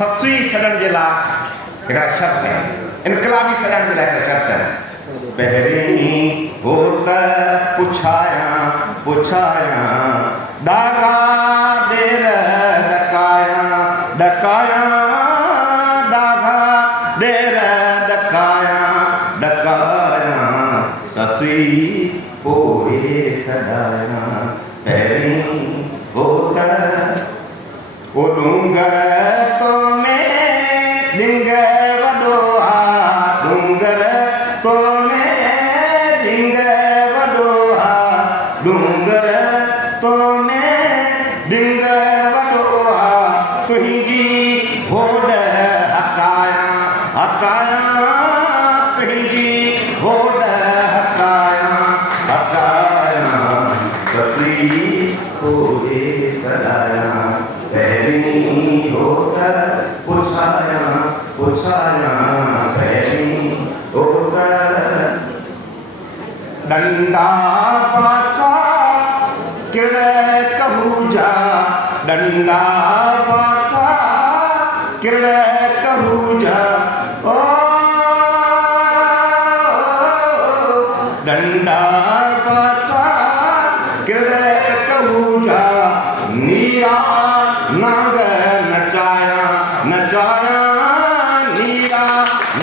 ससुई सड़न जे लाइ हिकिड़ा शर्त आहिनि, इनकलाबी सड़न जे लाइ हिकिड़ा शर्त आहिनि। पहिरीं हो त पुछायां पुछायां डागा ॾेर ॾकायां ॾकायां डागा ॾेर ॾकायां ॾकायां ससुई पोइ सॾायां। पहिरीं हो त ओ डूंगर तो में ॾिंग वॾो आहे, डूंगर तो में ॾिंग वॾो आहे, डूंगर तो में ॾिंग वॾो आहे। तुंहिंजी होॾ हटायां हटायां तुंहिंजी होॾ हटायां हटायां ससुई पोइ सॾायां। पहिरीं हो त पुछायां पुछायां पहिरीं हो त डंडा बाटा किड़ कहूजा डंडा बाटा किड़ कहूजा ओ डंडा बाटा किड़ कहूजा नीरा नाग नचाया नचाया नीरा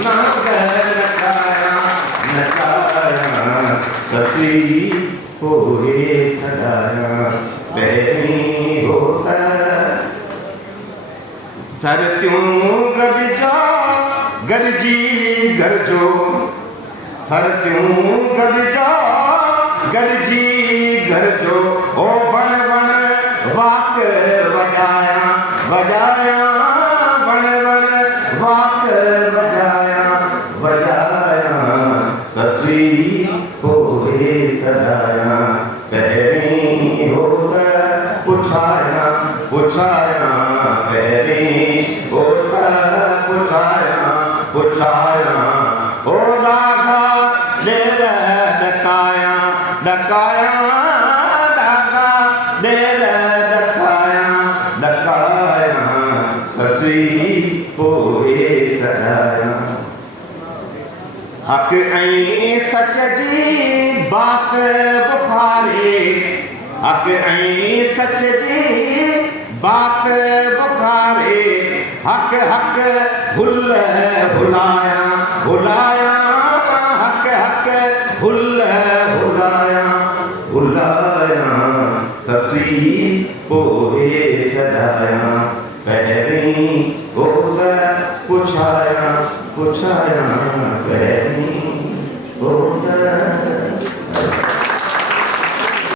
नाग नचाया नचाया ससुई पोइ सॾाया। पहिरीं हो त सरतियूं गॾिजा गॾिजी गॾिजो सरतियूं गॾिजा गॾिजी गॾिजो ओ वण वण वाक वॼाया वॼाया वण वण वाक वॼाया वॼाया ससुई पोइ सॾाया। पहिरीं हो त पुछायां पुछायां पहिरीं हो त पुछायां पुछायां ओ डागा ॾेर ॾकायां ॾकायां डागा ॾेर ॾकायां ॾकायां ससुई पोइ सॾायां। हक़ ऐं सच जी बात बुखारे हक़ ऐं सच जी बात बुखारे हक़ हक़ हुल हुलाया हुलाया हक़ हक़ हुल हुलाया हुलाया ससुई पोइ सॾायां। पहिरीं हो त पुछायां पुछायां